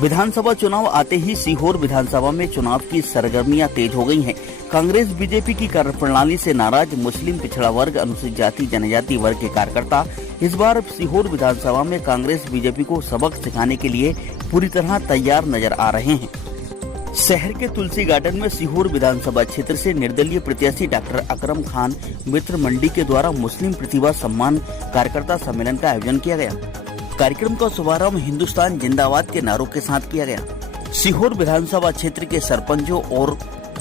विधानसभा चुनाव आते ही सीहोर विधानसभा में चुनाव की सरगर्मियां तेज हो गई हैं। कांग्रेस बीजेपी की कार्यप्रणाली से नाराज मुस्लिम पिछड़ा वर्ग, अनुसूचित जाति जनजाति वर्ग के कार्यकर्ता इस बार सीहोर विधानसभा में कांग्रेस बीजेपी को सबक सिखाने के लिए पूरी तरह तैयार नजर आ रहे हैं। शहर के तुलसी गार्डन में सीहोर विधानसभा क्षेत्र से निर्दलीय प्रत्याशी डॉक्टर अकरम खान मित्र मंडी के द्वारा मुस्लिम प्रतिभा सम्मान कार्यकर्ता सम्मेलन का आयोजन किया गया। कार्यक्रम का शुभारंभ हिंदुस्तान जिंदाबाद के नारों के साथ किया गया। सीहोर विधानसभा क्षेत्र के सरपंचों और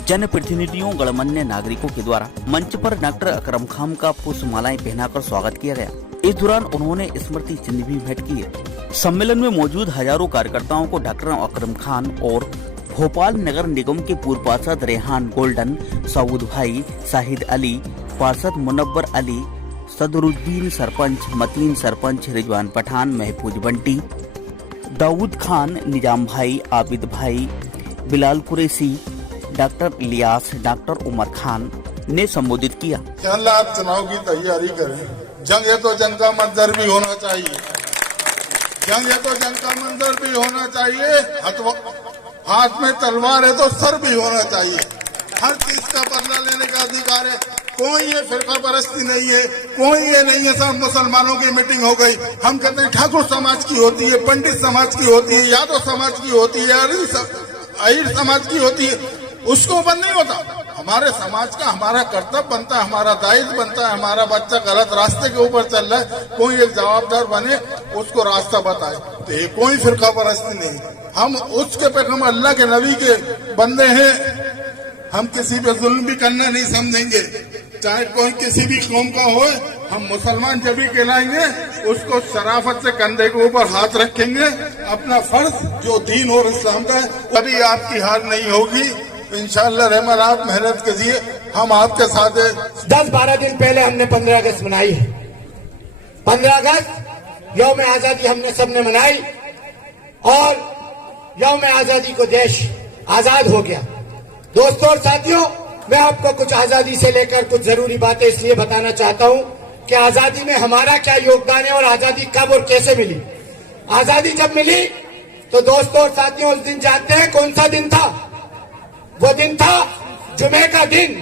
जनप्रतिनिधियों गणमान्य नागरिकों के द्वारा मंच पर डॉक्टर अकरम खान का पुष्पमालाएं पहनाकर स्वागत किया गया। इस दौरान उन्होंने स्मृति चिन्ह भी भेंट किए। सम्मेलन में मौजूद हजारों कार्यकर्ताओं को डॉक्टर अकरम खान और भोपाल नगर निगम के पूर्व पार्षद रेहान गोल्डन, सऊद भाई, शाहिद अली, पार्षद मुनव्वर अली, सदरुद्दीन सरपंच, मतीन सरपंच, रिजवान पठान, महफूज बंटी, दाऊद खान, निजाम भाई, आबिद भाई, बिलाल कुरैशी, डॉक्टर इलियास, डॉक्टर उमर खान ने संबोधित किया। आप चुनाव की तैयारी करें। जंग है तो जंग का मंजर भी होना चाहिए, जंग है तो जंग का मंजर भी होना चाहिए, हाथ में तलवार है तो सर भी होना चाहिए। हर चीज का बदला लेने का अधिकार है। कोई ये फिरका परस्ती नहीं है, कोई ये नहीं है सब मुसलमानों की मीटिंग हो गई। हम कहते हैं ठाकुर समाज की होती है, पंडित समाज की होती है, यादव समाज की होती है, अहिर समाज की होती है, उसको बंद नहीं होता। हमारे समाज का हमारा कर्तव्य बनता है, हमारा दायित्व बनता है। हमारा बच्चा गलत रास्ते के ऊपर चल रहा है, कोई एक जवाबदार बने, उसको रास्ता बताए। तो ये कोई फिरका परस्ती नहीं, हम उसके पे हम अल्लाह के नबी के बंदे हैं। हम किसी पे जुल्म भी करना नहीं समझेंगे, चाहे कोई किसी भी कौम का हो। हम मुसलमान जब भी कहलाएंगे उसको शराफत से कंधे के ऊपर हाथ रखेंगे। अपना फर्ज जो दीन और इस्लाम का है, कभी आपकी हार नहीं होगी। इंशाअल्लाह रहमान, आप मेहनत कीजिए, हम आपके साथ हैं। 10-12 दिन पहले हमने 15 अगस्त मनाई है। 15 अगस्त यौम आजादी हमने सबने मनाई और यौम आजादी को देश आजाद हो गया। दोस्तों और साथियों, मैं आपको कुछ आजादी से लेकर कुछ जरूरी बातें इसलिए बताना चाहता हूं कि आजादी में हमारा क्या योगदान है और आजादी कब और कैसे मिली। आजादी जब मिली तो दोस्तों और साथियों, उस दिन जानते हैं कौन सा दिन था? वो दिन था जुमे का दिन।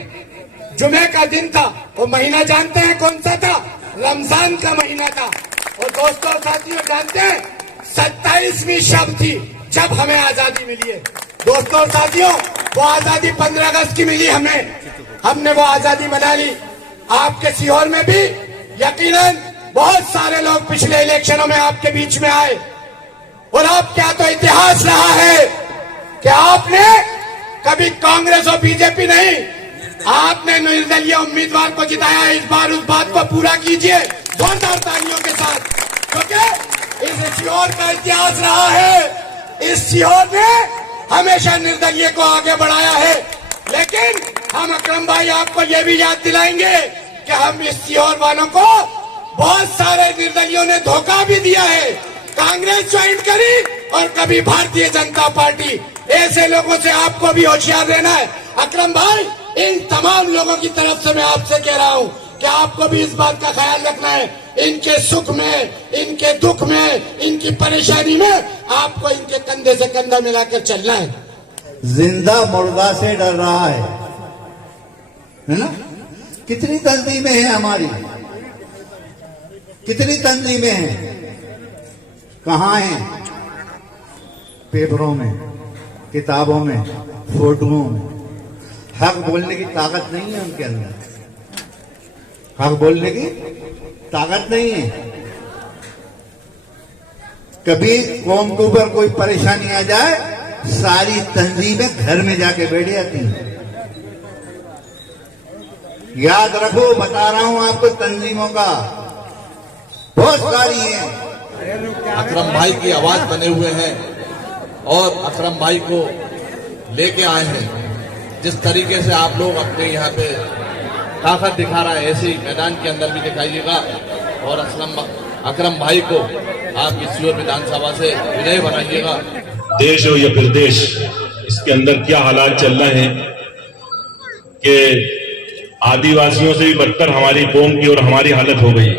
जुमे का दिन था। वो महीना जानते हैं कौन सा था? रमजान का महीना था। और दोस्तों और साथियों, जानते हैं 27वीं शब थी जब हमें आजादी मिली है। दोस्तों और साथियों, वो आजादी 15 अगस्त की मिली हमें। हमने वो आजादी मना ली। आपके सीहोर में भी यकीनन बहुत सारे लोग पिछले इलेक्शनों में आपके बीच में आए और आप क्या तो इतिहास रहा है कि आपने कभी कांग्रेस और बीजेपी नहीं, आपने निर्दलीय उम्मीदवार को जिताया। इस बार उस बात को पूरा कीजिए जोरदार तालियों के साथ, क्योंकि इस सीहोर का इतिहास रहा है। इस सीहोर ने हमेशा निर्दलीय को आगे बढ़ाया है। लेकिन हम अकरम भाई आपको यह भी याद दिलाएंगे कि हम इस सीहोर वालों को बहुत सारे निर्दलियों ने धोखा भी दिया है। कांग्रेस ज्वाइन करी और कभी भारतीय जनता पार्टी। ऐसे लोगों से आपको भी होशियार रहना है। अकरम भाई, इन तमाम लोगों की तरफ से मैं आपसे कह रहा हूं कि आपको भी इस बात का ख्याल रखना है। इनके सुख में, इनके दुख में, इनकी परेशानी में आपको इनके कंधे से कंधा मिलाकर चलना है। जिंदा मुर्दा से डर रहा है ना? कितनी तंजीमें हैं हमारी, कितनी तंजीमें हैं, कहाँ हैं? पेपरों में, किताबों में, फोटोओं में। हक बोलने की ताकत नहीं है उनके अंदर, हक बोलने की ताकत नहीं है। कभी कौम के ऊपर कोई परेशानी आ जाए, सारी तंजीमें घर में जाके बैठ जाती हैं। याद रखो, बता रहा हूं आपको, तंजीमों का बहुत सारी है। अकरम भाई की आवाज बने हुए हैं और अकरम भाई को लेके आए हैं। जिस तरीके से आप लोग अपने यहाँ पे ताकत दिखा रहा है, ऐसे ही मैदान के अंदर भी दिखाइएगा और अकरम भाई को आप इस सीहोर विधानसभा से विजयी बनाइएगा। देश हो या प्रदेश, इसके अंदर क्या हालात चल रहे हैं कि आदिवासियों से भी बदतर हमारी कौम की और हमारी हालत हो गई।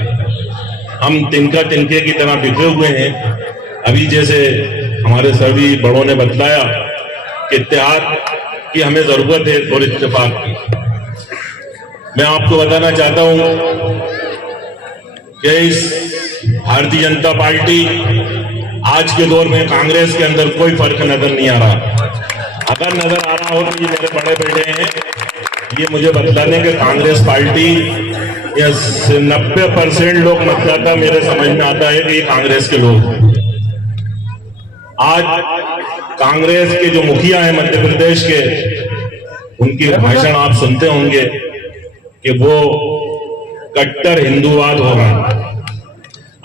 हम तिनका तिनके की तरह बिखरे हुए हैं। अभी जैसे हमारे सभी बड़ों ने बतलाया कि इत्तेहाद की हमें जरूरत है और इत्तेफाक की। मैं आपको बताना चाहता हूं कि इस भारतीय जनता पार्टी आज के दौर में कांग्रेस के अंदर कोई फर्क नजर नहीं आ रहा। अगर नजर आ रहा हो तो ये मेरे बड़े बेटे हैं, ये मुझे बतला दें कि कांग्रेस पार्टी या 90% लोग मतदाता मेरे समझ में आता है कि ये कांग्रेस के लोग। आज कांग्रेस के जो मुखिया हैं मध्य प्रदेश के, उनके भाषण आप सुनते होंगे कि वो कट्टर हिंदूवाद हो रहा है।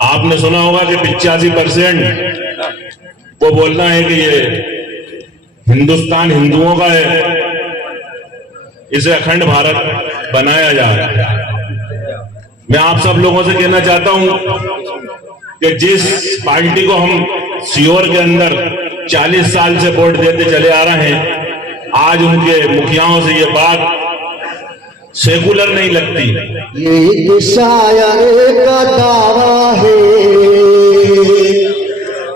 आपने सुना होगा कि 85% वो बोलना है कि ये हिंदुस्तान हिंदुओं का है, इसे अखंड भारत बनाया जा रहा है। मैं आप सब लोगों से कहना चाहता हूं कि जिस पार्टी को हम सीहोर के अंदर 40 साल से वोट देते चले आ रहे हैं, आज उनके मुखियाओं से ये बात सेकुलर नहीं लगती। ये एक शायर का दावा है,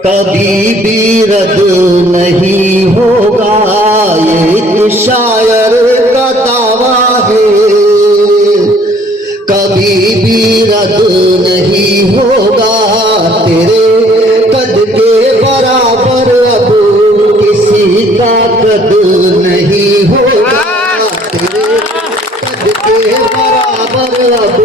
कभी भी रद्द नहीं होगा। ये एक शायर का दावा है, कभी भी रद्द नहीं होगा। तेरे कद के बराबर अब किसी का कद नहीं होगा। तेरे कद के बराबर अब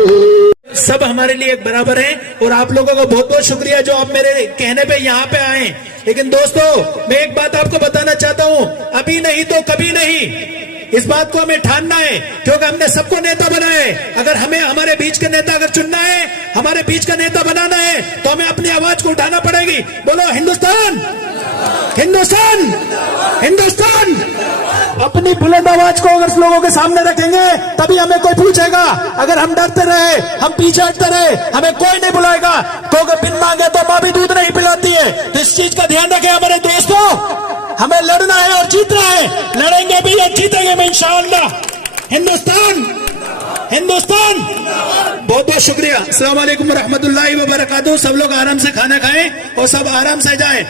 सब हमारे लिए एक बराबर हैं। और आप लोगों का बहुत बहुत शुक्रिया जो आप मेरे कहने पे यहाँ पे आए। लेकिन दोस्तों, मैं एक बात आपको बताना चाहता हूँ, अभी नहीं तो कभी नहीं, इस बात को हमें ठानना है, क्योंकि हमने सबको नेता बनाया है। अगर हमें हमारे बीच के नेता अगर चुनना है, हमारे बीच का नेता बनाना है, तो हमें अपनी आवाज को उठाना पड़ेगी। बोलो हिंदुस्तान, हिंदुस्तान, हिंदुस्तान। अपनी बुलंद आवाज को अगर लोगों के सामने रखेंगे तभी हमें कोई पूछेगा। अगर हम डरते रहे, हम पीछे हटते रहे, हमें कोई नहीं बुलाएगा, क्योंकि बिन मांगे तो माँ भी दूध नहीं पिलाती है। तो इस चीज का ध्यान रखें हमारे दोस्तों। हमें लड़ना है और जीतना है, लड़ेंगे भी और जीतेंगे भी इंशाअल्लाह। हिंदुस्तान, हिंदुस्तान। बहुत बहुत शुक्रिया। अस्सलाम वालेकुम रहमतुल्लाहि व बरकातहू। सब लोग आराम से खाना खाएं और सब आराम से जाएं।